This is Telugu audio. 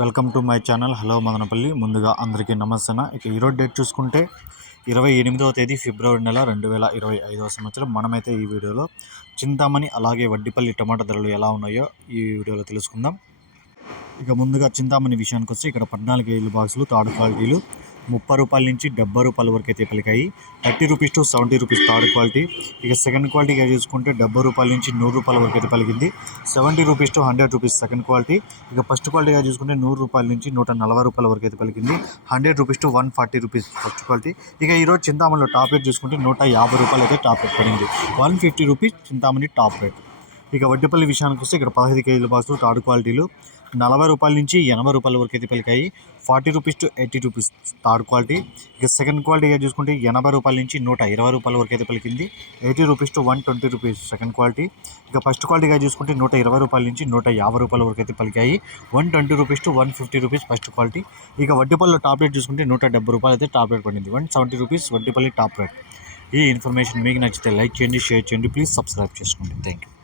Welcome to my channel. Hello Madanapalle. ముందుగా అందరికీ నమస్తే ఇక ఈరోజు డేట్ చూసుకుంటే ఇరవై ఎనిమిదవ తేదీ ఫిబ్రవరి నెల రెండు వేల ఇరవై ఐదవ సంవత్సరం. మనమైతే ఈ వీడియోలో చింతామణి అలాగే వడ్డిపల్లి టమాటా ధరలు ఎలా ఉన్నాయో ఈ వీడియోలో తెలుసుకుందాం. ఇక ముందుగా చింతామణి విషయానికి వస్తే ఇక్కడ పద్నాలుగు ఏళ్ళు బాక్సులు థర్డ్ క్వాలిటీలు ముప్పై రూపాయల నుంచి డెబ్బై రూపాయల వరకు అయితే పలికాయి thirty rupees to seventy rupees third quality. ఇక సెకండ్ క్వాలిటీగా చూసుకుంటే డెబ్బై రూపాయల నుంచి నూరు రూపాయల వరకు అయితే పలికింది. Seventy rupees to hundred rupees second quality. ఇక ఫస్ట్ క్వాలిటీగా చూసుకుంటే నూరు రూపాయల నుంచి నూట నలభై రూపాయల వరకు అయితే పలికింది. Hundred rupees to one forty rupees first quality. ఇక ఈరోజు చింతామణిలో టాప్ రేట్ చూసుకుంటే నూట యాభై రూపాయలు అయితే టాప్ రేట్ పడింది. One fifty rupees Chintamani top rate. ఇక వడ్డిపల్లి విషయానికి వస్తే ఇక్కడ పదహైదు కేజీల బాక్సులు థర్డ్ క్వాలిటీలు. నలభై రూపాయల నుంచి ఎనభై రూపాయల వరకు అయితే పలికాయి. Forty rupees to eighty rupees third quality. ఇక సెకండ్ క్వాలిటీగా చూసుకుంటే ఎనభై రూపాయల నుంచి నూట ఇరవై రూపాయల వరకు అయితే పలికింది. Eighty rupees to one twenty rupees second quality. ఇక ఫస్ట్ క్వాలిటీగా చూసుకుంటే నూట ఇరవై రూపాయల నుంచి నూట యాభై రూపాయల వరకు అయితే పలికాయి. One twenty rupees to one fifty rupees first quality. ఇక వడ్డీపల్లి టాప్ రేట్ చూసుకుంటే నూట డెబ్బై రూపాయలు అయితే టాప్ రేట్ పడింది. One seventy rupees Vaddipalli top rate. ఈ ఇన్ఫర్మేషన్ మీకు నచ్చితే లైక్ చేయండి షేర్ చేయండి. ప్లీజ్ సబ్స్క్రైబ్ చేసుకోండి. Thank you